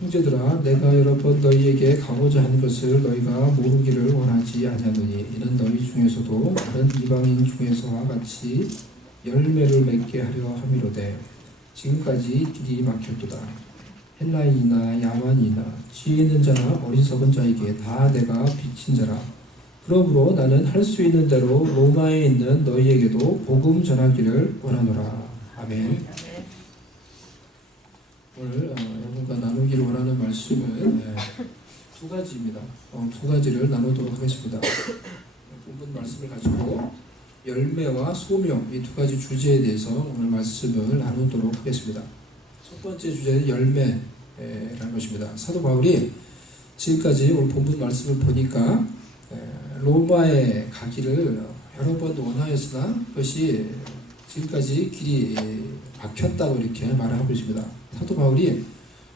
형제들아 내가 여러 번 너희에게 가고자 하는 것을 너희가 모르기를 원하지 아니하노니 이는 너희 중에서도 다른 이방인 중에서와 같이 열매를 맺게 하려 함이로되 지금까지 길이 막혔도다. 헬라인이나 야만이나 지혜 있는 자나 어리석은 자에게 다 내가 비친 자라. 그러므로 나는 할 수 있는 대로 로마에 있는 너희에게도 복음 전하기를 원하노라. 아멘. 오늘 여러분과 나누기를 원하는 말씀은 두 가지입니다. 두 가지를 나누도록 하겠습니다. 본문 말씀을 가지고 열매와 소명 이 두 가지 주제에 대해서 오늘 말씀을 나누도록 하겠습니다. 첫 번째 주제는 열매라는 것입니다. 사도 바울이 지금까지 오늘 본문 말씀을 보니까 로마에 가기를 여러 번 원하였으나 그것이 지금까지 길이 막혔다고 이렇게 말을 하고 있습니다. 사도 바울이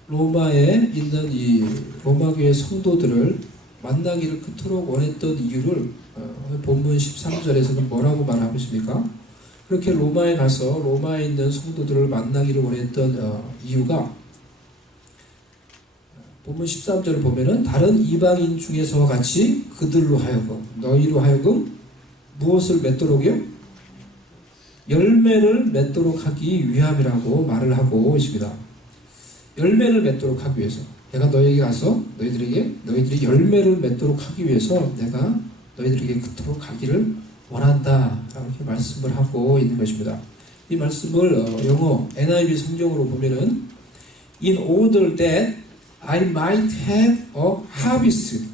로마에 있는 이 로마교회 성도들을 만나기를 그토록 원했던 이유를 본문 13절에서는 뭐라고 말하고 있습니까? 그렇게 로마에 가서 로마에 있는 성도들을 만나기를 원했던 이유가 본문 13절을 보면은 다른 이방인 중에서와 같이 그들로 하여금 너희로 하여금 무엇을 맺도록요? 열매를 맺도록 하기 위함이라고 말을 하고 있습니다. 열매를 맺도록 하기 위해서 내가 너희에게 가서 너희들이 열매를 맺도록 하기 위해서 내가 너희들에게 그토록 가기를 원한다 라고 이렇게 말씀을 하고 있는 것입니다. 이 말씀을 영어 NIV 성경으로 보면은 In order that I might have a harvest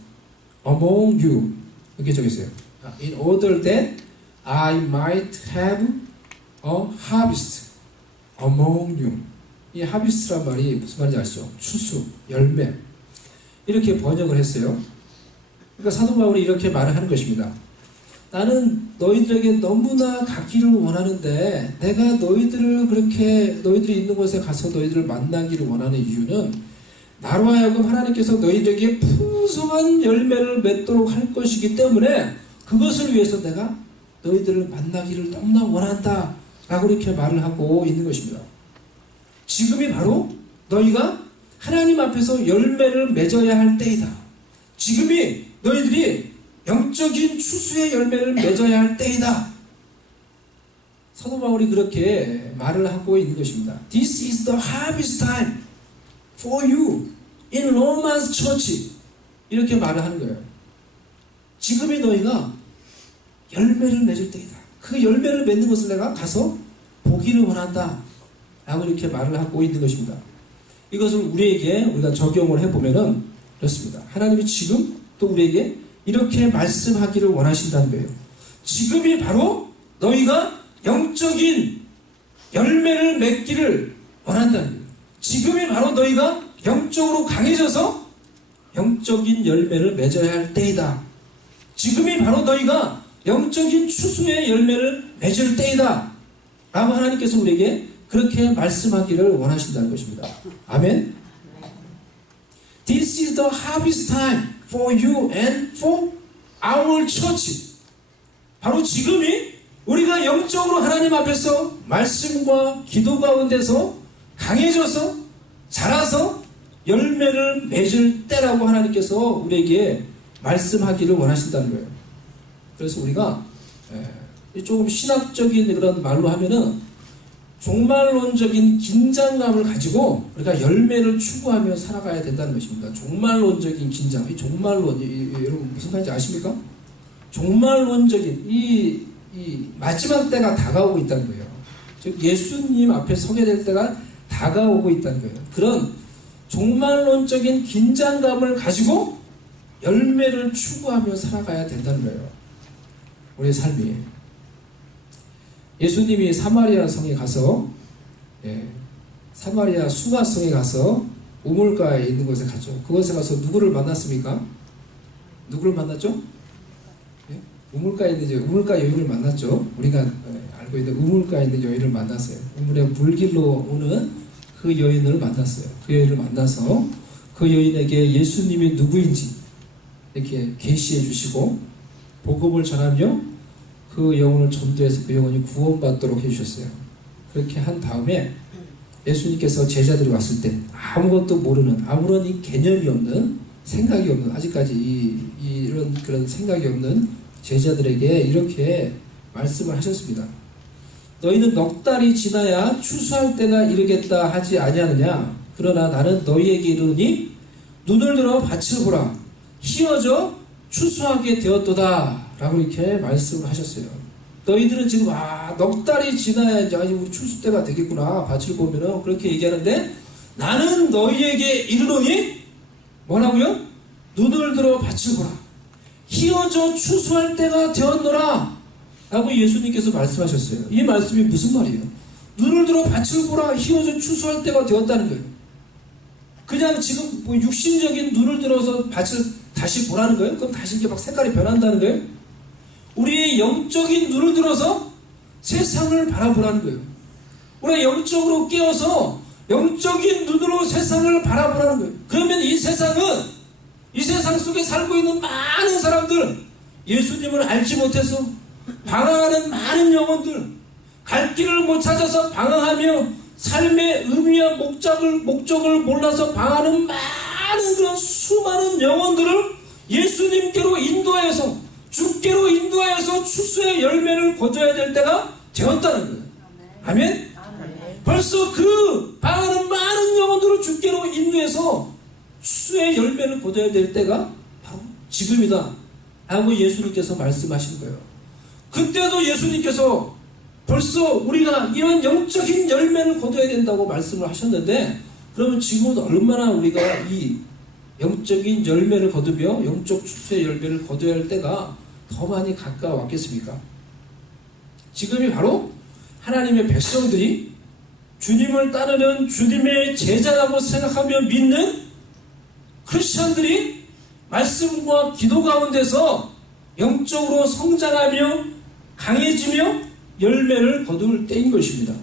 among you 이렇게 적었어요. In order that I might have a harvest among you. 이 harvest란 말이 무슨 말인지 아시죠? 추수, 열매 이렇게 번역을 했어요. 그러니까 사도 바울이 이렇게 말을 하는 것입니다. 나는 너희들에게 너무나 가기를 원하는데 내가 너희들이 있는 곳에 가서 너희들을 만나기를 원하는 이유는 나로 하여금 하나님께서 너희들에게 풍성한 열매를 맺도록 할 것이기 때문에 그것을 위해서 내가 너희들을 만나기를 너무나 원한다 라고 이렇게 말을 하고 있는 것입니다. 지금이 바로 너희가 하나님 앞에서 열매를 맺어야 할 때이다. 지금이 너희들이 영적인 추수의 열매를 맺어야 할 때이다. 사도 바울이 그렇게 말을 하고 있는 것입니다. This is the harvest time for you in Roman church. 이렇게 말을 하는 거예요. 지금이 너희가 열매를 맺을 때이다. 그 열매를 맺는 것을 내가 가서 보기를 원한다. 라고 이렇게 말을 하고 있는 것입니다. 이것을 우리가 적용을 해보면은 그렇습니다. 하나님이 지금 또 우리에게 이렇게 말씀하기를 원하신다는 거예요. 지금이 바로 너희가 영적인 열매를 맺기를 원한다는 거예요. 지금이 바로 너희가 영적으로 강해져서 영적인 열매를 맺어야 할 때이다. 지금이 바로 너희가 영적인 추수의 열매를 맺을 때이다. 라고 하나님께서 우리에게 그렇게 말씀하기를 원하신다는 것입니다. 아멘. This is the harvest time for you and for our church. 바로 지금이 우리가 영적으로 하나님 앞에서 말씀과 기도 가운데서 강해져서 자라서 열매를 맺을 때라고 하나님께서 우리에게 말씀하기를 원하신다는 거예요. 그래서 우리가 조금 신학적인 그런 말로 하면은 종말론적인 긴장감을 가지고 우리가 열매를 추구하며 살아가야 된다는 것입니다. 종말론적인 긴장, 이 종말론, 여러분 무슨 말인지 아십니까? 종말론적인 이 마지막 때가 다가오고 있다는 거예요. 즉 예수님 앞에 서게 될 때가 다가오고 있다는 거예요. 그런 종말론적인 긴장감을 가지고 열매를 추구하며 살아가야 된다는 거예요. 우리의 삶이. 예수님이 사마리아 성에 가서 사마리아 수가성에 가서 우물가에 있는 곳에 갔죠. 그곳에 가서 누구를 만났습니까? 누구를 만났죠? 우물가에 있는 우물가 여인을 만났죠. 우리가 알고 있는 우물가에 있는 여인을 만났어요. 우물에 물길로 오는 그 여인을 만났어요. 그 여인을 만나서 그 여인에게 예수님이 누구인지 이렇게 계시해 주시고 복음을 전하며 그 영혼을 전도해서 그 영혼이 구원받도록 해주셨어요. 그렇게 한 다음에 예수님께서 제자들이 왔을 때 아무것도 모르는, 아무런 이 개념이 없는, 생각이 없는, 아직까지 이런 그런 생각이 없는 제자들에게 이렇게 말씀을 하셨습니다. 너희는 넉 달이 지나야 추수할 때가 이르겠다 하지 아니하느냐? 그러나 나는 너희에게 이르노니 눈을 들어 밭을 보라. 희어져 추수하게 되었도다. 라고 이렇게 말씀을 하셨어요. 너희들은 지금 넉 달이 지나야 이제 우리 추수 때가 되겠구나. 밭을 보면은 그렇게 얘기하는데, 나는 너희에게 이르노니 뭐라고요? 눈을 들어 밭을 보라. 희어져 추수할 때가 되었노라. 라고 예수님께서 말씀하셨어요. 이 말씀이 무슨 말이에요? 눈을 들어 밭을 보라. 희어져 추수할 때가 되었다는 거예요. 그냥 지금 뭐 육신적인 눈을 들어서 밭을 다시 보라는 거예요? 그럼 다시 이게 막 색깔이 변한다는 거예요? 우리의 영적인 눈을 들어서 세상을 바라보라는 거예요. 우리가 영적으로 깨어서 영적인 눈으로 세상을 바라보라는 거예요. 그러면 이 세상은, 이 세상 속에 살고 있는 많은 사람들, 예수님을 알지 못해서 방황하는 많은 영혼들, 갈 길을 못 찾아서 방황하며 삶의 의미와 목적을 몰라서 방황하는 많은 그런 수많은 영혼들을 예수님께로 인도해서, 주께로 인도해서 추수의 열매를 거둬야 될 때가 되었다는 거예요. 아멘? 벌써 그 방황하는 많은 영혼들을 주께로 인도해서 추수의 열매를 거둬야 될 때가 바로 지금이다 라고 예수님께서 말씀하시는 거예요. 그때도 예수님께서 벌써 우리가 이런 영적인 열매를 거둬야 된다고 말씀을 하셨는데, 그러면 지금은 얼마나 우리가 이 영적인 열매를 거두며 영적 추수의 열매를 거둬야 할 때가 더 많이 가까워왔겠습니까? 지금이 바로 하나님의 백성들이 주님을 따르는 주님의 제자라고 생각하며 믿는 크리스천들이 말씀과 기도 가운데서 영적으로 성장하며 강해지며 열매를 거둘 때인 것입니다.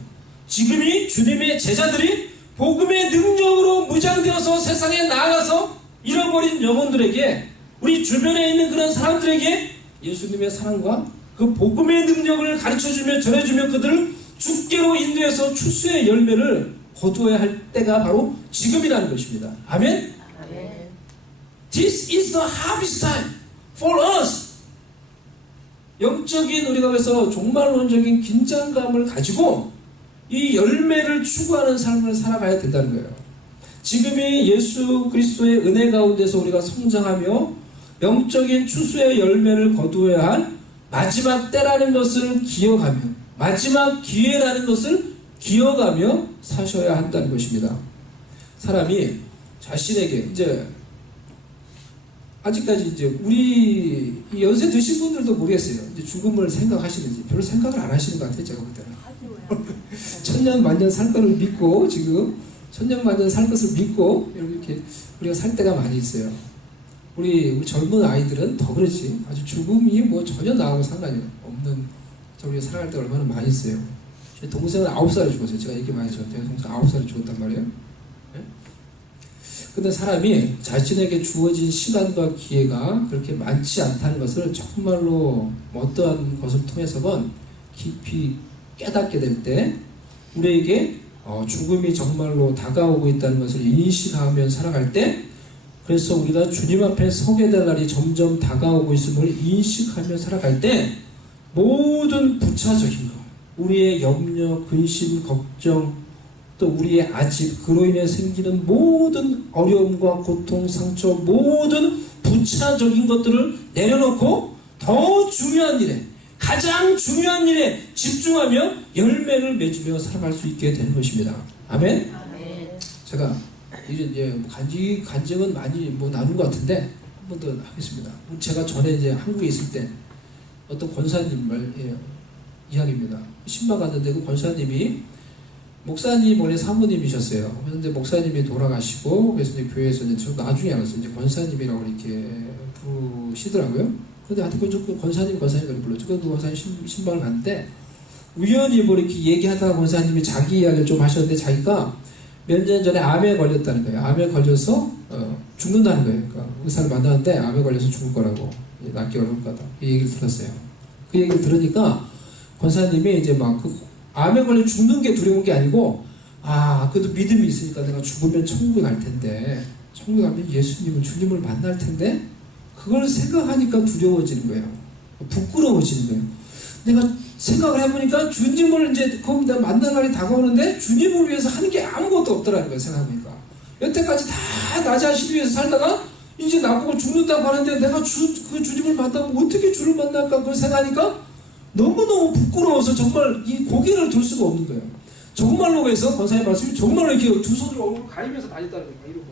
지금이 주님의 제자들이 복음의 능력으로 무장되어서 세상에 나아가서 잃어버린 영혼들에게, 우리 주변에 있는 그런 사람들에게 예수님의 사랑과 그 복음의 능력을 가르쳐주며 전해주며 그들을 주께로 인도해서 추수의 열매를 거두어야 할 때가 바로 지금이라는 것입니다. 아멘? 아멘. This is the harvest time for us. 영적인, 우리가 그래서 종말론적인 긴장감을 가지고 이 열매를 추구하는 삶을 살아가야 된다는 거예요. 지금이 예수 그리스도의 은혜 가운데서 우리가 성장하며 영적인 추수의 열매를 거두어야 할 마지막 때라는 것을 기억하며, 마지막 기회라는 것을 기억하며 사셔야 한다는 것입니다. 사람이 자신에게 이제 아직까지 이제 우리 연세 드신 분들도 모르겠어요. 이제 죽음을 생각하시는지 별로 생각을 안 하시는 것 같아요. 제가 볼 때는. 천년 만년 살 거를 믿고, 지금 천년 만년 살 것을 믿고 이렇게 우리가 살 때가 많이 있어요. 우리 젊은 아이들은 더 그렇지. 아주 죽음이 뭐 전혀 나하고 상관이 없는, 우리가 살아갈 때 얼마나 많이 있어요. 제 동생은 9살에 죽었어요. 제가 얘기 많이 했죠. 제 동생 9살에 죽었단 말이에요. 근데 사람이 자신에게 주어진 시간과 기회가 그렇게 많지 않다는 것을 정말로 어떠한 것을 통해서건 깊이 깨닫게 될 때, 우리에게 죽음이 정말로 다가오고 있다는 것을 인식하며 살아갈 때, 그래서 우리가 주님 앞에 서게 될 날이 점점 다가오고 있음을 인식하며 살아갈 때, 모든 부차적인 것, 우리의 염려, 근심, 걱정, 또 우리의 아집, 그로 인해 생기는 모든 어려움과 고통, 상처, 모든 부차적인 것들을 내려놓고 더 중요한 일에, 가장 중요한 일에 집중하며 열매를 맺으며 살아갈 수 있게 되는 것입니다. 아멘? 아멘. 제가 이제 간증은 많이 나눈 것 같은데 한 번 더 하겠습니다. 제가 전에 이제 한국에 있을 때 어떤 권사님 이야기입니다. 신방 갔는데 그 권사님이, 목사님 원래 사모님이셨어요. 그런데 목사님이 돌아가시고, 그래서 이제 교회에서 저 나중에 알았어요. 이제 권사님이라고 이렇게 부르시더라고요. 그런데 하여튼 그 권사님 그렇게 불렀죠. 그 권사님 신방을 갔는데 우연히 뭐 이렇게 얘기하다가 권사님이 자기 이야기를 좀 하셨는데, 자기가 몇 년 전에 암에 걸렸다는 거예요. 암에 걸려서 죽는다는 거예요. 그러니까 의사를 만났는데 암에 걸려서 죽을 거라고, 낫기 어려울 거다. 이 얘기를 들었어요. 그 얘기를 들으니까 권사님이 이제 막 그 암에 걸려 죽는 게 두려운 게 아니고, 그래도 믿음이 있으니까 내가 죽으면 천국에 갈 텐데, 천국에 가면 예수님은 주님을 만날 텐데, 그걸 생각하니까 두려워지는 거예요. 부끄러워지는 거예요. 내가 생각을 해보니까 주님을 이제 내가 만날 날이 다가오는데 주님을 위해서 하는 게 아무것도 없더라는 거예요. 생각해보니까 여태까지 다 나 자신을 위해서 살다가 이제 나보고 죽는다고 하는데 내가 그 주님을 만나면 어떻게 주를 만날까, 그걸 생각하니까 너무너무 부끄러워서 정말 이 고개를 들 수가 없는 거예요. 정말로 해서 권사님 말씀이 정말로 이렇게 두 손으로 얼굴을 가리면서 다녔다는 거예요. 이러고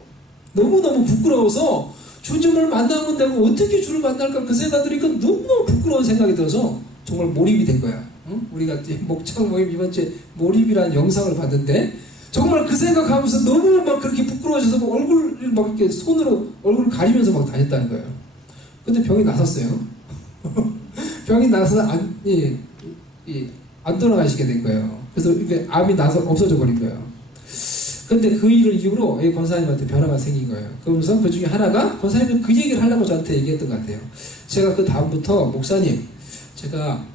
너무너무 부끄러워서 주님을 만나면 내가 어떻게 주를 만날까, 그 생각 들으니까 너무너무 부끄러운 생각이 들어서 정말 몰입이 된 거야. 우리가 목장 모임 이번 주에 몰입이라는 영상을 봤는데 정말 그 생각하면서 너무 막 그렇게 부끄러워져서 막 얼굴을 막 이렇게 손으로 얼굴을 가리면서 막 다녔다는 거예요. 근데 병이 나섰어요. 병이 나서 안 돌아가시게 된 거예요. 그래서 이게 암이 나서 없어져 버린 거예요. 근데 그 일을 이후로 권사님한테 변화가 생긴 거예요. 그러면서 그 중에 하나가 권사님은 그 얘기를 하려고 저한테 얘기했던 것 같아요. 제가 그 다음부터 목사님, 제가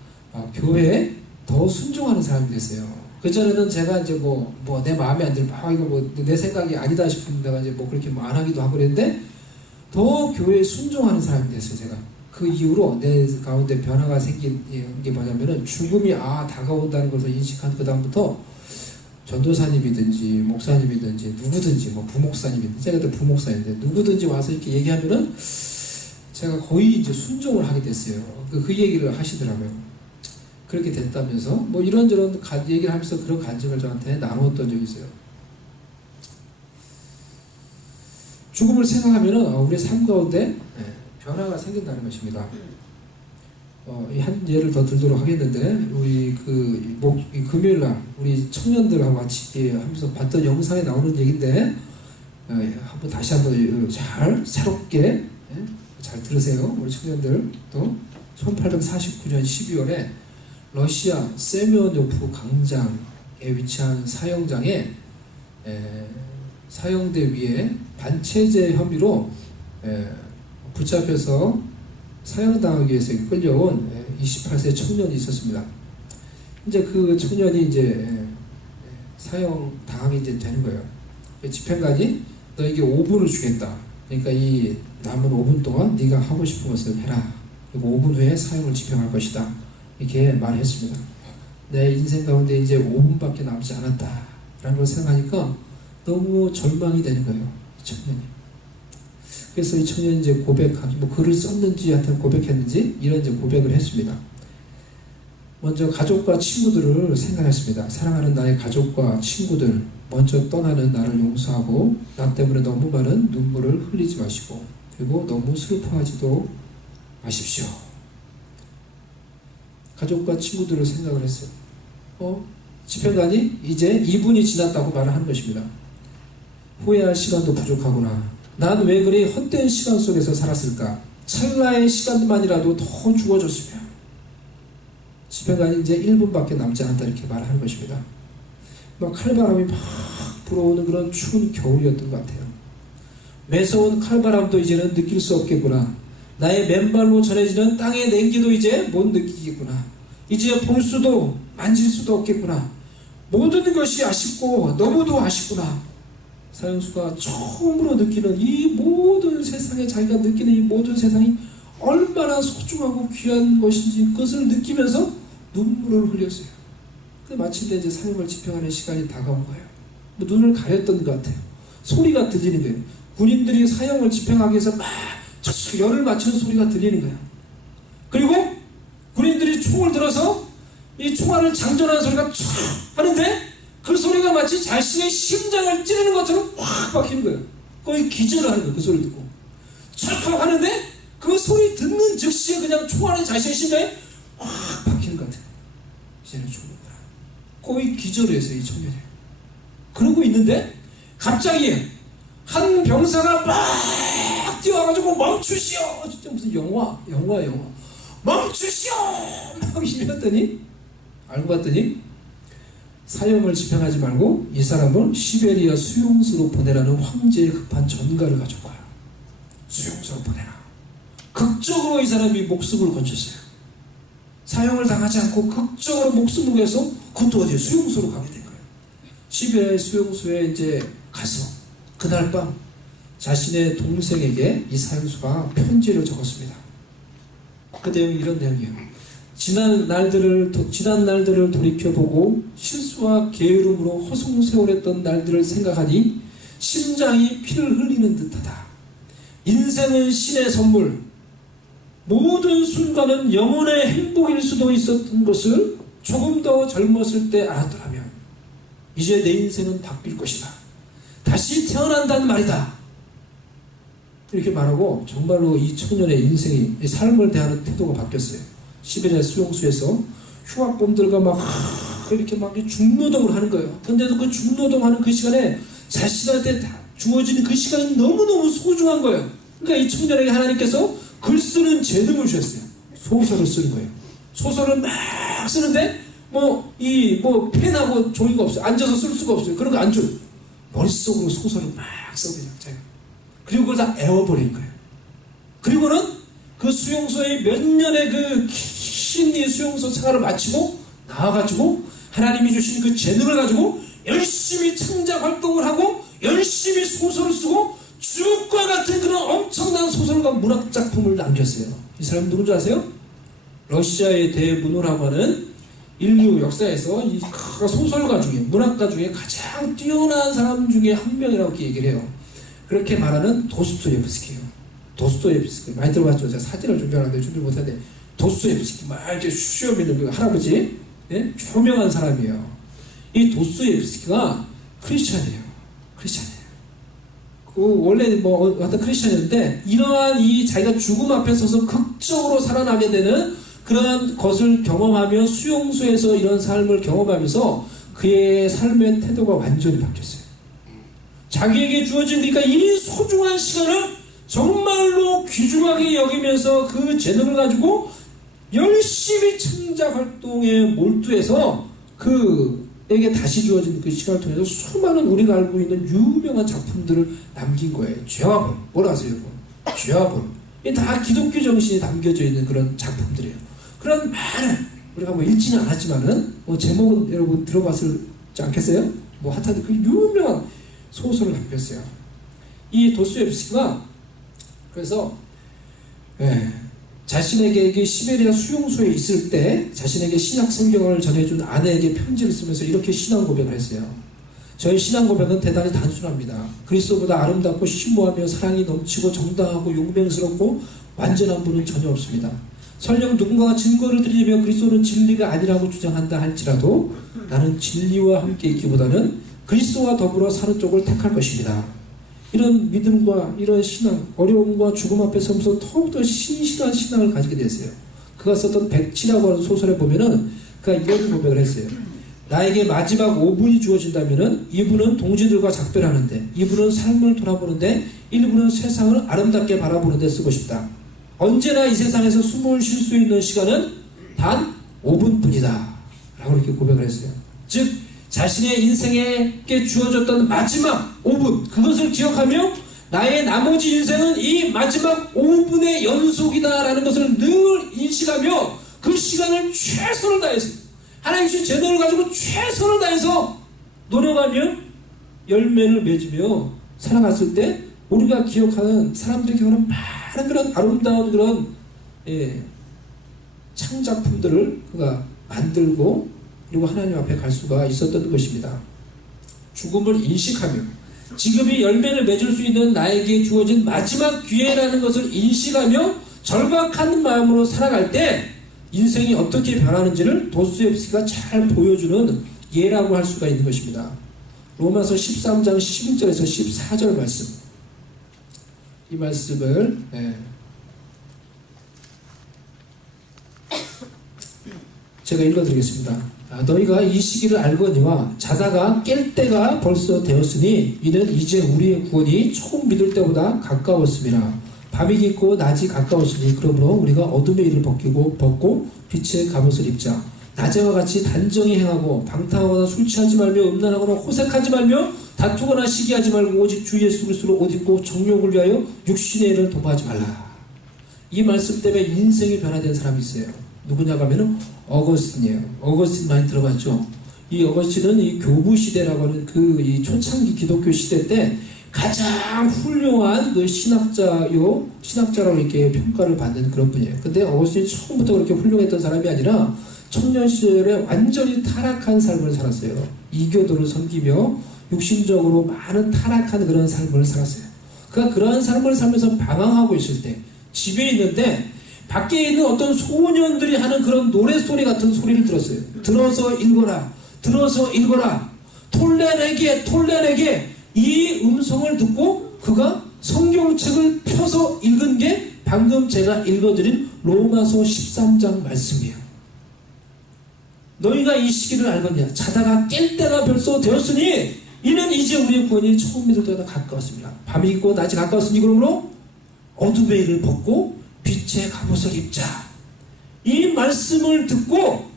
교회에 더 순종하는 사람이 됐어요. 그전에는 제가 이제 내 마음에 안 들고 이거 내 생각이 아니다 싶으면 내가 이제 그렇게 안 하기도 하고 그랬는데 더 교회에 순종하는 사람이 됐어요. 제가 그 이후로 내 가운데 변화가 생긴 게 뭐냐면은 죽음이 다가온다는 것을 인식한 그 다음부터 전도사님이든지 목사님이든지 누구든지 부목사님이든지 제가 그때 부목사인데 누구든지 와서 이렇게 얘기하면은 제가 거의 이제 순종을 하게 됐어요. 그 얘기를 하시더라고요. 그렇게 됐다면서 이런저런 얘기를 하면서 그런 간증을 저한테 나누었던 적이 있어요. 죽음을 생각하면은 우리 삶 가운데 변화가 생긴다는 것입니다. 한 예를 더 들도록 하겠는데 우리 금요일날 우리 청년들하고 같이 하면서 봤던 영상에 나오는 얘기인데 다시 한번 잘 새롭게 잘 들으세요. 우리 청년들도 1849년 12월에 러시아 세면요프 광장에 위치한 사형장에 사형대 위에 반체제 혐의로 붙잡혀서 사형당하기 위해서 끌려온 28세 청년이 있었습니다. 이제 그 청년이 이제 사형당하게 이제 되는 거예요. 집행관이 너에게 5분을 주겠다. 그러니까 이 남은 5분 동안 네가 하고 싶은 것을 해라. 그리고 5분 후에 사형을 집행할 것이다. 이렇게 말했습니다. 내 인생 가운데 이제 5분밖에 남지 않았다 라는 걸 생각하니까 너무 절망이 되는 거예요. 이 청년이. 그래서 이 청년이 이제 고백하기, 글을 썼는지 하여튼 고백했는지 이런 이제 고백을 했습니다. 먼저 가족과 친구들을 생각했습니다. 사랑하는 나의 가족과 친구들, 먼저 떠나는 나를 용서하고 나 때문에 너무 많은 눈물을 흘리지 마시고 그리고 너무 슬퍼하지도 마십시오. 가족과 친구들을 생각을 했어요. 집행관이 이제 2분이 지났다고 말을 하는 것입니다. 후회할 시간도 부족하구나. 난 왜 그리 헛된 시간 속에서 살았을까? 찰나의 시간만이라도 더 주어졌으면. 집행관이 이제 1분밖에 남지 않았다 이렇게 말하는 것입니다. 칼바람이 막 불어오는 그런 추운 겨울이었던 것 같아요. 매서운 칼바람도 이제는 느낄 수 없겠구나. 나의 맨발로 전해지는 땅의 냉기도 이제 못 느끼겠구나. 이제 볼 수도 만질 수도 없겠구나. 모든 것이 아쉽고 너무도 아쉽구나. 사형수가 처음으로 느끼는 이 모든 세상에 자기가 느끼는 이 모든 세상이 얼마나 소중하고 귀한 것인지 그것을 느끼면서 눈물을 흘렸어요. 근데 마침내 이제 사형을 집행하는 시간이 다가온 거예요. 눈을 가렸던 것 같아요. 소리가 들리는 거예요. 군인들이 사형을 집행하기 위해서 막 열을 맞추는 소리가 들리는 거예요. 그리고 군인들이 총을 들어서 이 총알을 장전하는 소리가 촥 하는데 그 소리가 마치 자신의 심장을 찌르는 것처럼 확 박히는 거예요. 거의 기절을 하는 거예요. 그 소리 듣고 촥 하는데 그 소리 듣는 즉시에 그냥 총알이 자신의 심장에 확 박히는 것 같아요. 이제는 죽는 거야. 거의 기절을 했어요. 이 청년이. 그러고 있는데 갑자기 한 병사가 막 뛰어와가지고 멈추시오. 진짜 무슨 영화 멈추시오. 막 이랬더니 알고 봤더니 사형을 집행하지 말고 이 사람을 시베리아 수용소로 보내라는 황제의 급한 전가를 가져온 거야. 수용소로 보내라. 극적으로 이 사람이 목숨을 건졌어요. 사형을 당하지 않고 극적으로 목숨을 구해서 그것도 어디에 수용소로 가게 된 거예요. 시베리아 수용소에 이제 가서 그날 밤 자신의 동생에게 이 사형수가 편지를 적었습니다. 그 내용이 이런 내용이에요. 지난 날들을 돌이켜보고 실수와 게으름으로 허송세월했던 날들을 생각하니 심장이 피를 흘리는 듯하다. 인생은 신의 선물, 모든 순간은 영혼의 행복일 수도 있었던 것을 조금 더 젊었을 때 알았더라면 이제 내 인생은 바뀔 것이다. 다시 태어난다는 말이다. 이렇게 말하고 정말로 이 청년의 인생이, 이 삶을 대하는 태도가 바뀌었어요. 시베리아 수용소에서 흉악범들과 막 이렇게 막 중노동을 하는 거예요. 근데도 그 중노동하는 그 시간에 자신한테 주어지는 그 시간이 너무너무 소중한 거예요. 그러니까 이 청년에게 하나님께서 글 쓰는 재능을 주셨어요. 소설을 쓰는 거예요. 소설을 막 쓰는데 펜하고 종이가 없어요. 앉아서 쓸 수가 없어요. 그런 거 안 줘요. 머릿속으로 소설을 막 써 그냥 자기가. 그리고 그걸 다 애워버린 거예요. 그리고는 그 수용소의 몇 년의 그 긴 수용소 생활을 마치고 나와가지고 하나님이 주신 그 재능을 가지고 열심히 창작 활동을 하고 열심히 소설을 쓰고 주옥과 같은 그런 엄청난 소설과 문학 작품을 남겼어요. 이 사람 누군지 아세요? 러시아의 대문호라고 하는 인류 역사에서 이 소설가 중에, 문학가 중에 가장 뛰어난 사람 중에 한 명이라고 얘기를 해요. 그렇게 말하는 도스토옙스키예요. 도스토옙스키 많이 들어봤죠? 제가 사진을 준비하는데 준비 못했는데 도스토옙스키 막 이렇게 수염 있는 그 할아버지, 네? 유명한 사람이에요. 이 도스토옙스키가 크리스찬이에요. 크리스찬이에요. 원래 어떤 크리스찬이었는데 이러한 이 자기가 죽음 앞에 서서 극적으로 살아나게 되는 그런 것을 경험하며 수용소에서 이런 삶을 경험하면서 그의 삶의 태도가 완전히 바뀌었어요. 자기에게 주어진 그러니까 이 소중한 시간을 정말로 귀중하게 여기면서 그 재능을 가지고 열심히 창작 활동에 몰두해서 그에게 다시 주어진 그 시간을 통해서 수많은 우리가 알고 있는 유명한 작품들을 남긴 거예요. 죄와 벌. 뭐라 하세요? 죄와 벌. 이게 다 기독교 정신이 담겨져 있는 그런 작품들이에요. 그런 많은, 우리가 읽지는 않았지만은, 제목은 여러분 들어봤지 않겠어요? 하여튼 그 유명한 소설을 남겼어요. 이 도스토옙스키가 그래서, 자신에게 시베리아 수용소에 있을 때 자신에게 신약 성경을 전해준 아내에게 편지를 쓰면서 이렇게 신앙 고백을 했어요. 저의 신앙 고백은 대단히 단순합니다. 그리스도보다 아름답고 심오하며 사랑이 넘치고 정당하고 용맹스럽고 완전한 분은 전혀 없습니다. 설령 누군가가 증거를 드리며 그리스도는 진리가 아니라고 주장한다 할지라도 나는 진리와 함께 있기보다는 그리스도와 더불어 사는 쪽을 택할 것입니다. 이런 믿음과 이런 신앙, 어려움과 죽음 앞에 서면서 더욱더 신실한 신앙을 가지게 됐어요. 그가 썼던 백지라고 하는 소설에 보면은 그가 이런 고백을 했어요. 나에게 마지막 5분이 주어진다면은 이분은 동지들과 작별하는데, 이분은 삶을 돌아보는데, 일부는 세상을 아름답게 바라보는데 쓰고 싶다. 언제나 이 세상에서 숨을 쉴 수 있는 시간은 단 5분뿐이다 라고 이렇게 고백을 했어요. 즉 자신의 인생에게 주어졌던 마지막 5분, 그것을 기억하며 나의 나머지 인생은 이 마지막 5분의 연속이다 라는 것을 늘 인식하며 그 시간을 최선을 다해서 하나님 주신 재능을 가지고 최선을 다해서 노력하며 열매를 맺으며 살아갔을 때 우리가 기억하는, 사람들이 기억하는 많은 그런 아름다운 그런 창작품들을 그가 만들고 그리고 하나님 앞에 갈 수가 있었던 것입니다. 죽음을 인식하며 지금이 열매를 맺을 수 있는 나에게 주어진 마지막 기회라는 것을 인식하며 절박한 마음으로 살아갈 때 인생이 어떻게 변하는지를 도스토옙스키가 잘 보여주는 예라고 할 수가 있는 것입니다. 로마서 13장 11절에서 14절 말씀, 이 말씀을 제가 읽어드리겠습니다. 너희가 이 시기를 알거니와 자다가 깰 때가 벌써 되었으니 이는 이제 우리의 구원이 처음 믿을 때보다 가까웠습니다. 밤이 깊고 낮이 가까웠으니 그러므로 우리가 어둠의 일을 벗고 빛의 갑옷을 입자. 낮에와 같이 단정히 행하고 방탕하거나 술 취하지 말며 음란하거나 호색하지 말며 다투거나 시기하지 말고 오직 주 예수 그리스도를 옷 입고 정욕을 위하여 육신의 일을 도모하지 말라. 이 말씀 때문에 인생이 변화된 사람이 있어요. 누구냐고 하면은 어거스틴이에요. 어거스틴 많이 들어봤죠? 이 어거스틴은 이 교부 시대라고 하는 그 이 초창기 기독교 시대 때 가장 훌륭한 그 신학자라고 이렇게 평가를 받는 그런 분이에요. 근데 어거스틴이 처음부터 그렇게 훌륭했던 사람이 아니라 청년 시절에 완전히 타락한 삶을 살았어요. 이교도를 섬기며 육신적으로 많은 타락한 그런 삶을 살았어요. 그가 그러한 삶을 살면서 방황하고 있을 때 집에 있는데 밖에 있는 어떤 소년들이 하는 그런 노랫소리 같은 소리를 들었어요. 들어서 읽어라. 들어서 읽어라. 톨레에게 이 음성을 듣고 그가 성경책을 펴서 읽은 게 방금 제가 읽어드린 로마서 13장 말씀이에요. 너희가 이 시기를 알겠냐? 자다가 깰 때가 벌써 되었으니 이는 이제 우리의 구원이 처음 믿을 때가 가까웠습니다. 밤이 있고 낮이 가까웠으니 그러므로 어둠의 일을 벗고 빛의 갑옷을 입자. 이 말씀을 듣고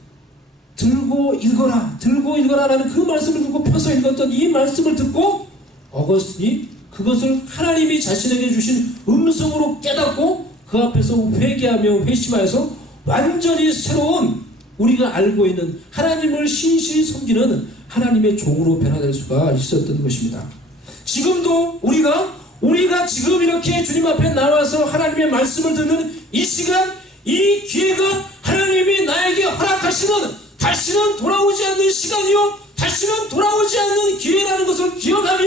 들고 읽어라라는 그 말씀을 듣고 펴서 읽었던 이 말씀을 듣고 어거스틴이 그것을 하나님이 자신에게 주신 음성으로 깨닫고 그 앞에서 회개하며 회심하여서 완전히 새로운 우리가 알고 있는 하나님을 신실히 섬기는 하나님의 종으로 변화될 수가 있었던 것입니다. 지금도 우리가 지금 이렇게 주님 앞에 나와서 하나님의 말씀을 듣는 이 시간, 이 기회가 하나님이 나에게 허락하시는 다시는 돌아오지 않는 시간이요 다시는 돌아오지 않는 기회라는 것을 기억하며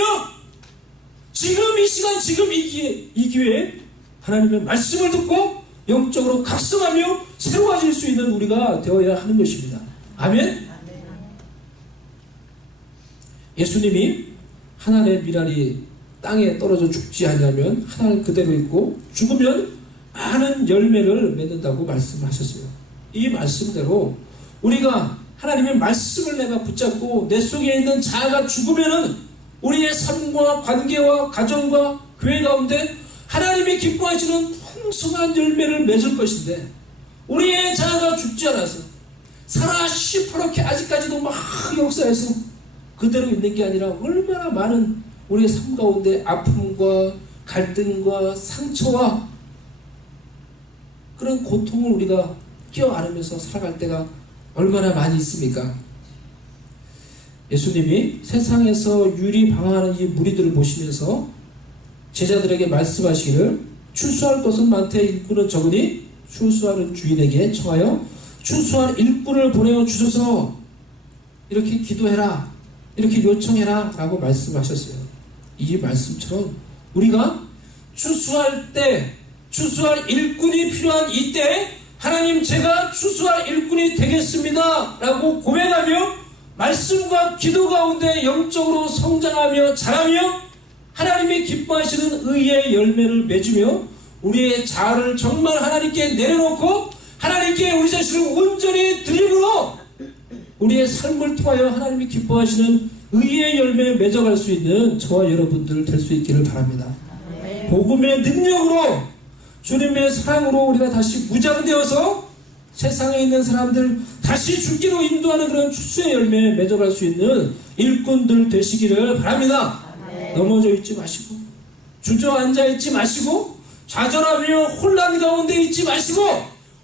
지금 이 시간, 지금 이 기회에 하나님의 말씀을 듣고 영적으로 각성하며 새로워질 수 있는 우리가 되어야 하는 것입니다. 아멘? 예수님이 한 알의 밀알이 땅에 떨어져 죽지 않냐면 한 알 그대로 있고 죽으면 많은 열매를 맺는다고 말씀하셨어요. 이 말씀대로 우리가 하나님의 말씀을 내가 붙잡고 내 속에 있는 자아가 죽으면은 우리의 삶과 관계와 가정과 교회 가운데 하나님이 기뻐하시는 풍성한 열매를 맺을 것인데 우리의 자아가 죽지 않아서 살아 시퍼렇게 아직까지도 막 역사에서 그대로 있는 게 아니라 얼마나 많은 우리의 삶 가운데 아픔과 갈등과 상처와 그런 고통을 우리가 껴안으면서 살아갈 때가 얼마나 많이 있습니까? 예수님이 세상에서 유리 방황하는 이 무리들을 보시면서 제자들에게 말씀하시기를 추수할 것은 많되 일꾼은 적으니 추수하는 주인에게 청하여 추수할 일꾼을 보내어 주소서 이렇게 기도해라 이렇게 요청해라 라고 말씀하셨어요. 이 말씀처럼 우리가 추수할 때 추수할 일꾼이 필요한 이때 하나님 제가 추수할 일꾼이 되겠습니다 라고 고백하며 말씀과 기도 가운데 영적으로 성장하며 자라며 하나님이 기뻐하시는 의의 열매를 맺으며 우리의 자아를 정말 하나님께 내려놓고 하나님께 우리 자신을 온전히 드림으로 우리의 삶을 통하여 하나님이 기뻐하시는 의의 열매를 맺어갈 수 있는 저와 여러분들 될 수 있기를 바랍니다. 복음의 능력으로 주님의 사랑으로 우리가 다시 무장되어서 세상에 있는 사람들 다시 죽기로 인도하는 그런 추수의 열매에 맺어갈 수 있는 일꾼들 되시기를 바랍니다. 넘어져 있지 마시고 주저앉아 있지 마시고 좌절하며 혼란 가운데 있지 마시고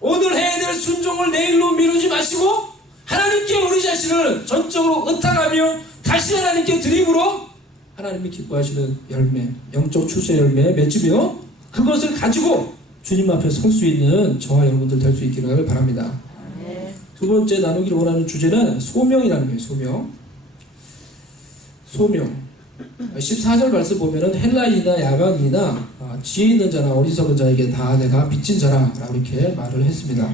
오늘 해야 될 순종을 내일로 미루지 마시고 하나님께 우리 자신을 전적으로 의탁하며 다시 하나님께 드림으로 하나님이 기뻐하시는 열매, 영적 추수의 열매에 맺으며 그것을 가지고 주님 앞에 설 수 있는 저와 여러분들 될 수 있기를 바랍니다. 두 번째 나누기를 원하는 주제는 소명이라는 거예요. 소명. 14절 말씀 보면은 헬라인이나 야만인이나 지혜 있는 자나 어리석은 자에게 다 내가 빚진 자라 라고 이렇게 말을 했습니다.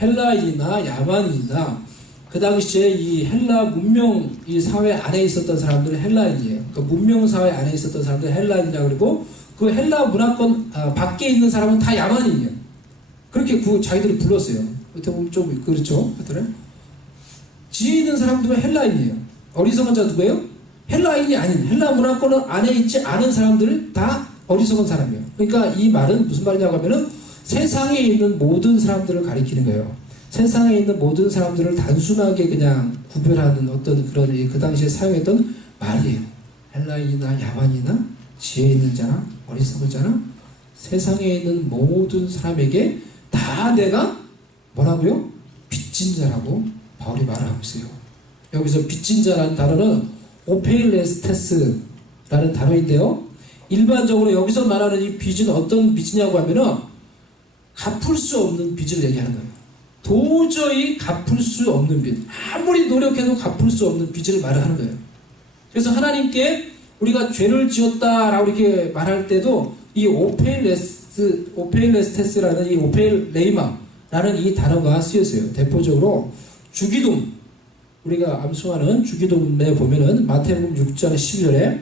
헬라인이나 야만인이나 그 당시에 이 헬라 문명 이 사회 안에 있었던 사람들은 헬라인이에요. 그 문명 사회 안에 있었던 사람들은 헬라인이라고 그러고 그 헬라 문화권 밖에 있는 사람은 다 야만인이에요. 그렇게 자기들이 불렀어요. 어떻게 보면 좀 그렇죠. 지혜 있는 사람들은 헬라인이에요. 어리석은 자 누구예요? 헬라인이 아닌 헬라 문화권 안에 있지 않은 사람들 다 어리석은 사람이에요. 그러니까 이 말은 무슨 말이냐고 하면은 세상에 있는 모든 사람들을 가리키는 거예요. 세상에 있는 모든 사람들을 단순하게 그냥 구별하는 어떤 그런 그 당시에 사용했던 말이에요. 헬라인이나 야만이나 지혜 있는 자나 어리석은 자나 세상에 있는 모든 사람에게 다 내가 뭐라고요? 빚진 자라고 바울이 말을 하고 있어요. 여기서 빚진 자라는 단어는 오페일레스테스라는 단어인데요. 일반적으로 여기서 말하는 이 빚은 어떤 빚이냐고 하면은 갚을 수 없는 빚을 얘기하는 거예요. 도저히 갚을 수 없는 빚, 아무리 노력해도 갚을 수 없는 빚을 말하는 거예요. 그래서 하나님께 우리가 죄를 지었다라고 이렇게 말할 때도 이 오페일레스테스라는 이 오페일레이마라는 이 단어가 쓰였어요. 대표적으로 주기도, 우리가 암송하는 주기도문에 보면은 마태복음 6장 12절에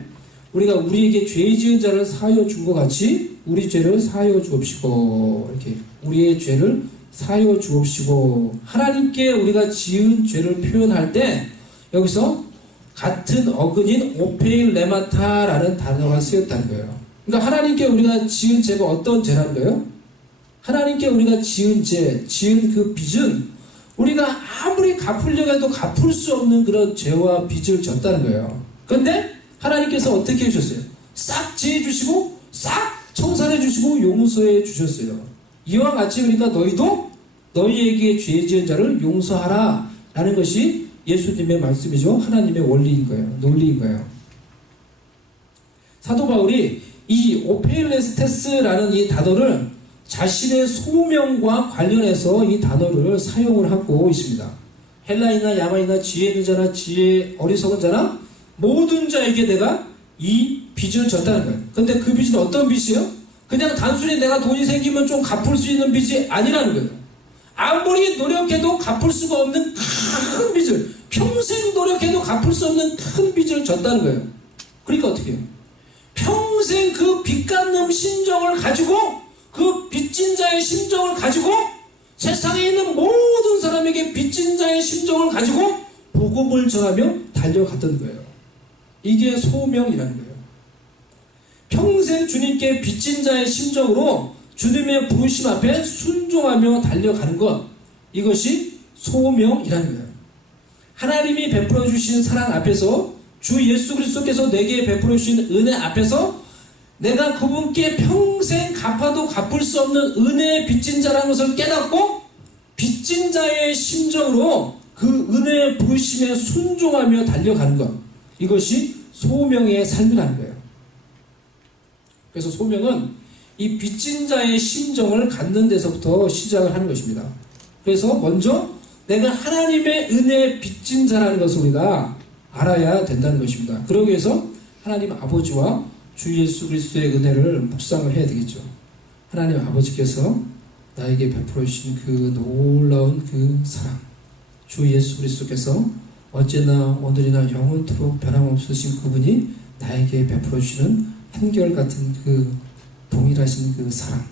우리가 우리에게 죄 지은 자를 사하여 준 것 같이 우리 죄를 사하여 주옵시고, 이렇게 우리의 죄를 사하여 주옵시고, 하나님께 우리가 지은 죄를 표현할 때 여기서 같은 어근인 오페일레마타라는 단어가 쓰였다는 거예요. 그러니까 하나님께 우리가 지은 죄가 어떤 죄라는 거예요? 하나님께 우리가 지은 죄, 지은 그 빚은 우리가 아무리 갚으려고 해도 갚을 수 없는 그런 죄와 빚을 졌다는 거예요. 그런데 하나님께서 어떻게 해주셨어요? 싹 지어주시고 싹 청산해 주시고 용서해 주셨어요. 이와 같이 그러니까 너희도 너희에게 죄 지은 자를 용서하라 라는 것이 예수님의 말씀이죠. 하나님의 원리인 거예요. 논리인 거예요. 사도 바울이 이 오페일레스테스라는 이 단어를 자신의 소명과 관련해서 이 단어를 사용을 하고 있습니다. 헬라이나 야만이나 지혜 있는 자나 지혜 어리석은 자나 모든 자에게 내가 이 빚을 졌다는 거예요. 근데 그 빚은 어떤 빚이요? 그냥 단순히 내가 돈이 생기면 좀 갚을 수 있는 빚이 아니라는 거예요. 아무리 노력해도 갚을 수가 없는 큰 빚을, 평생 노력해도 갚을 수 없는 큰 빚을 졌다는 거예요. 그러니까 어떻게 해요? 평생 그 빚 갚는 심정을 가지고, 그 빚진 자의 심정을 가지고 세상에 있는 모든 사람에게 빚진 자의 심정을 가지고 복음을 전하며 달려갔던 거예요. 이게 소명이라는 거예요. 평생 주님께 빚진 자의 심정으로 주님의 부르심 앞에 순종하며 달려가는 것, 이것이 소명이라는 거예요. 하나님이 베풀어 주신 사랑 앞에서, 주 예수 그리스도께서 내게 베풀어 주신 은혜 앞에서 내가 그분께 평생 갚아도 갚을 수 없는 은혜의 빚진 자라는 것을 깨닫고 빚진 자의 심정으로 그 은혜의 부르심에 순종하며 달려가는 것, 이것이 소명의 삶이라는 거예요. 그래서 소명은 이 빚진 자의 심정을 갖는 데서부터 시작을 하는 것입니다. 그래서 먼저 내가 하나님의 은혜의 빚진 자라는 것을 우리가 알아야 된다는 것입니다. 그러기 위해서 하나님 아버지와 주 예수 그리스도의 은혜를 묵상을 해야 되겠죠. 하나님 아버지께서 나에게 베풀어 주신 그 놀라운 그 사랑, 주 예수 그리스도께서 어제나 오늘이나 영원토록 변함없으신 그분이 나에게 베풀어 주시는 한결같은 그 동일하신 그 사랑,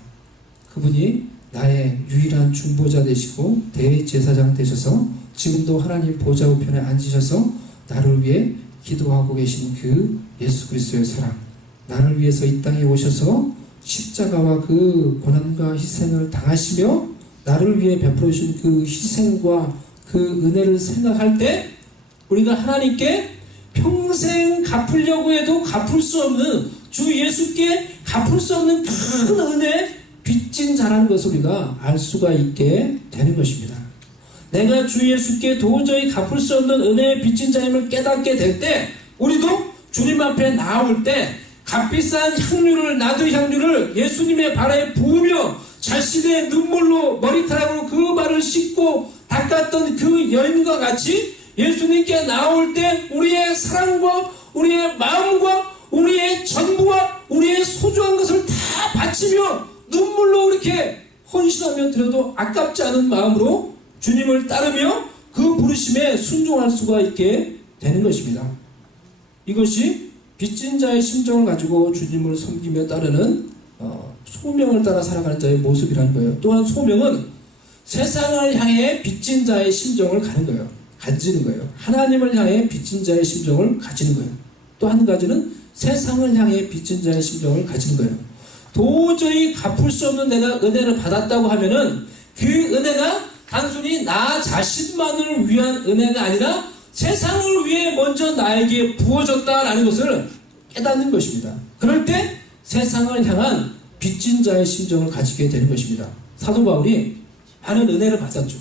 그분이 나의 유일한 중보자 되시고 대제사장 되셔서 지금도 하나님 보좌 우편에 앉으셔서 나를 위해 기도하고 계신 그 예수 그리스도의 사랑, 나를 위해서 이 땅에 오셔서 십자가와 그 고난과 희생을 당하시며 나를 위해 베풀어 주신 그 희생과 그 은혜를 생각할 때 우리가 하나님께 평생 갚으려고 해도 갚을 수 없는, 주 예수께 갚을 수 없는 큰 은혜 빚진 자라는 것을 우리가 알 수가 있게 되는 것입니다. 내가 주 예수께 도저히 갚을 수 없는 은혜의 빚진 자임을 깨닫게 될 때 우리도 주님 앞에 나올 때 값비싼 향유를, 나드 향유를 예수님의 발에 부으며 자신의 눈물로 머리카락으로 그 발을 씻고 닦았던 그 여인과 같이 예수님께 나올 때 우리의 사랑과 우리의 마음과 우리의 전부와 우리의 소중한 것을 다 바치며 눈물로 이렇게 헌신하며 드려도 아깝지 않은 마음으로 주님을 따르며 그 부르심에 순종할 수가 있게 되는 것입니다. 이것이 빚진 자의 심정을 가지고 주님을 섬기며 따르는 소명을 따라 살아가는 자의 모습이라는 거예요. 또한 소명은 세상을 향해 빚진 자의 심정을 가지는 거예요. 하나님을 향해 빚진 자의 심정을 가지는 거예요. 또 한 가지는 세상을 향해 빚진 자의 심정을 가지는 거예요. 도저히 갚을 수 없는 내가 은혜를 받았다고 하면은 그 은혜가 단순히 나 자신만을 위한 은혜가 아니라 세상을 위해 먼저 나에게 부어졌다라는 것을 깨닫는 것입니다. 그럴 때 세상을 향한 빚진 자의 심정을 가지게 되는 것입니다. 사도 바울이 많은 은혜를 받았죠.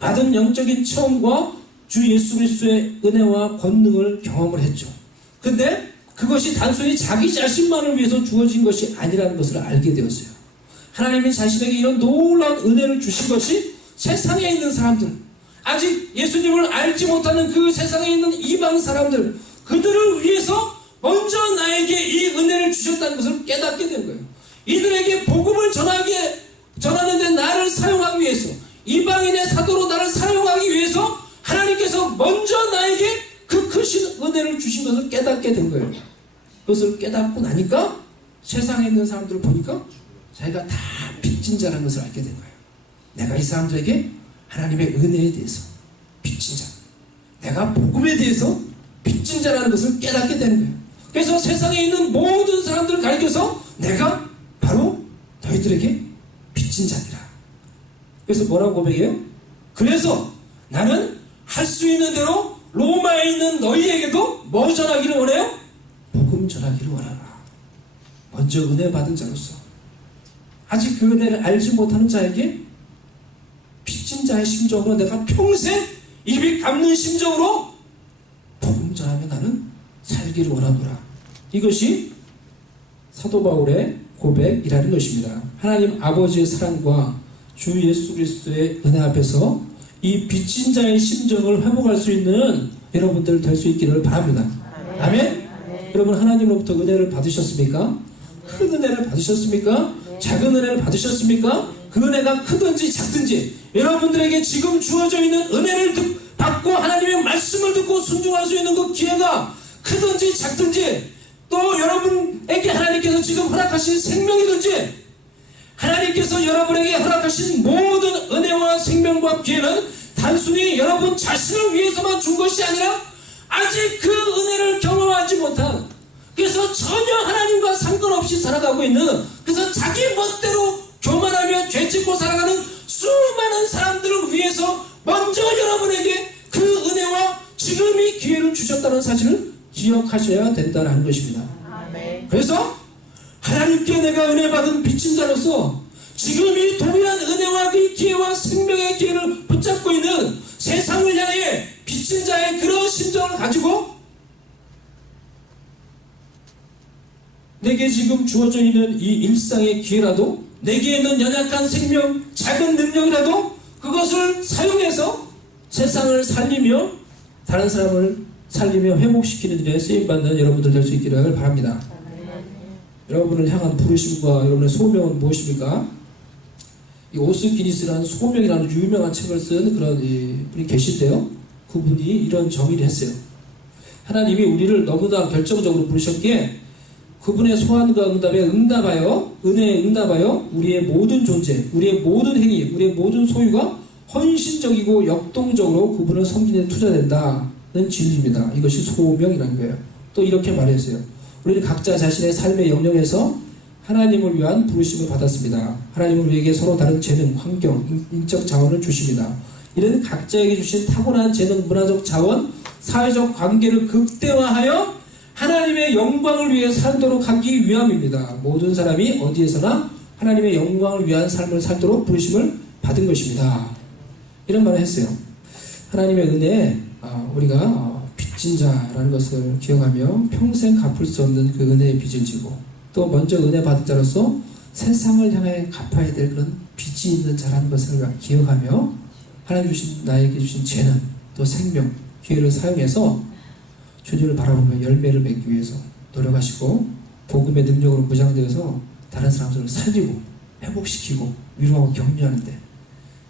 많은 영적인 체험과 주 예수 그리스도의 은혜와 권능을 경험을 했죠. 근데 그것이 단순히 자기 자신만을 위해서 주어진 것이 아니라는 것을 알게 되었어요. 하나님이 자신에게 이런 놀라운 은혜를 주신 것이 세상에 있는 사람들, 아직 예수님을 알지 못하는 그 세상에 있는 이방 사람들, 그들을 위해서 먼저 나에게 이 은혜를 주셨다는 것을 깨닫게 된 거예요. 이들에게 복음을 전하는데 나를 사용하기 위해서, 이방인의 사도로 나를 사용하기 위해서 하나님께서 먼저 나에게 그 크신 은혜를 주신 것을 깨닫게 된 거예요. 그것을 깨닫고 나니까 세상에 있는 사람들을 보니까 자기가 다 빚진 자라는 것을 알게 된 거예요. 내가 이 사람들에게 하나님의 은혜에 대해서 빚진 자, 내가 복음에 대해서 빚진 자라는 것을 깨닫게 되는 거예요. 그래서 세상에 있는 모든 사람들을 가리켜서 내가 바로 너희들에게 빚진 자니라. 그래서 뭐라고 고백해요? 그래서 나는 할 수 있는 대로 로마에 있는 너희에게도 뭐 전하기를 원해요? 복음 전하기를 원하라. 먼저 은혜 받은 자로서 아직 그 은혜를 알지 못하는 자에게 빚진 자의 심정으로 내가 평생 입이 감는 심정으로 복음 전하며 나는 살기를 원하노라. 이것이 사도 바울의 고백이라는 것입니다. 하나님 아버지의 사랑과 주 예수 그리스도의 은혜 앞에서 이 빚진 자의 심정을 회복할 수 있는 여러분들 될 수 있기를 바랍니다. 아멘? 여러분 하나님으로부터 은혜를 받으셨습니까? 큰 은혜를 받으셨습니까? 작은 은혜를 받으셨습니까? 그 은혜가 크든지 작든지 여러분들에게 지금 주어져 있는 은혜를 받고 하나님의 말씀을 듣고 순종할 수 있는 그 기회가 크든지 작든지, 또 여러분에게 하나님께서 지금 허락하신 생명이든지, 하나님께서 여러분에게 허락하신 모든 은혜와 생명과 기회는 단순히 여러분 자신을 위해서만 준 것이 아니라 아직 그 은혜를 경험하지 못한, 그래서 전혀 하나님과 상관없이 살아가고 있는, 그래서 자기 멋대로 교만하며 죄짓고 살아가는 수많은 사람들을 위해서 먼저 여러분에게 그 은혜와 지금 이 기회를 주셨다는 사실을 기억하셔야 된다는 것입니다. 그래서 하나님께 내가 은혜 받은 빚진 자로서 지금 이 동일한 은혜와 그 기회와 생명의 기회를 붙잡고 있는 세상을 향해 빚진 자의 그런 심정을 가지고 내게 지금 주어져 있는 이 일상의 기회라도, 내게 있는 연약한 생명, 작은 능력이라도 그것을 사용해서 세상을 살리며 다른 사람을 살리며 회복시키는 일에 쓰임받는 여러분들 될 수 있기를 바랍니다. 여러분을 향한 부르심과 여러분의 소명은 무엇입니까? 이 오스기니스라는 소명이라는 유명한 책을 쓴 그런 분이 계신데요. 그분이 이런 정의를 했어요. 하나님이 우리를 너무나 결정적으로 부르셨기에 그분의 소원과 응답에 응답하여, 은혜에 응답하여 우리의 모든 존재, 우리의 모든 행위, 우리의 모든 소유가 헌신적이고 역동적으로 그분을 섬기는 데 투자된다는 진리입니다. 이것이 소명이라는 거예요. 또 이렇게 말했어요. 우리는 각자 자신의 삶의 영역에서 하나님을 위한 부르심을 받았습니다. 하나님은 우리에게 서로 다른 재능, 환경, 인적 자원을 주십니다. 이런 각자에게 주신 타고난 재능, 문화적 자원, 사회적 관계를 극대화하여 하나님의 영광을 위해 살도록 하기 위함입니다. 모든 사람이 어디에서나 하나님의 영광을 위한 삶을 살도록 부르심을 받은 것입니다. 이런 말을 했어요. 하나님의 은혜에 우리가 빚진 자라는 것을 기억하며 평생 갚을 수 없는 그 은혜의 빚을 지고, 또 먼저 은혜 받은 자로서 세상을 향해 갚아야 될 그런 빚이 있는 자라는 것을 기억하며 하나님 나에게 주신 재능, 또 생명, 기회를 사용해서 주님을 바라보며 열매를 맺기 위해서 노력하시고 복음의 능력으로 무장되어서 다른 사람들을 살리고 회복시키고 위로하고 격려하는데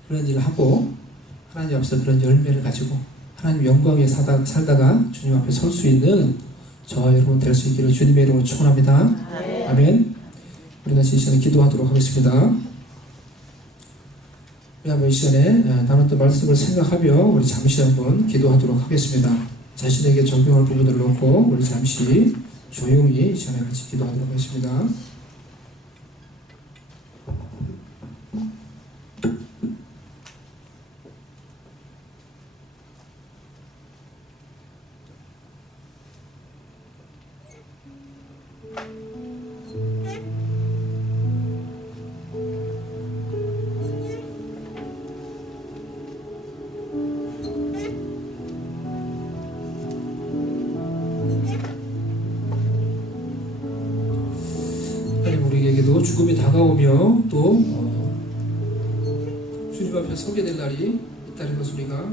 그런 일을 하고 하나님 앞에서 그런 열매를 가지고 하나님 영광 위에 살다가 주님 앞에 설 수 있는 저와 여러분 될 수 있기를 주님의 이름으로 축원합니다. 아멘. 우리가 이 시간에 기도하도록 하겠습니다. 우리 한번 이 시간에 나눴던 말씀을 생각하며 우리 잠시 한번 기도하도록 하겠습니다. 자신에게 적용할 부분을 놓고 우리 잠시 조용히 이 시간에 같이 기도하도록 하겠습니다. 죽음이 다가오며 또 주님 앞에 서게 될 날이 있다는 것을 우리가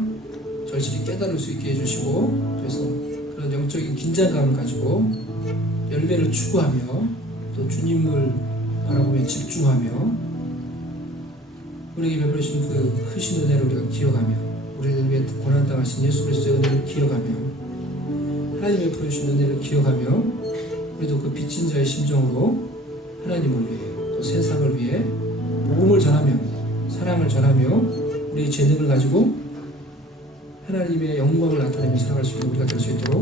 절실히 깨달을 수 있게 해주시고, 그래서 그런 영적인 긴장감을 가지고 열매를 추구하며 또 주님을 바라보며 집중하며 우리에게 베풀으신 그 크신 은혜를 우리가 기억하며 우리를 위해 고난당하신 예수 그리스도의 은혜를 기억하며 하나님의 베풀으신 은혜를 기억하며 우리도 그 빚진 자의 심정으로 하나님을 위해 또 세상을 위해 복음을 전하며 사랑을 전하며 우리의 재능을 가지고 하나님의 영광을 나타내며 살아갈 수 있는 우리가 될 수 있도록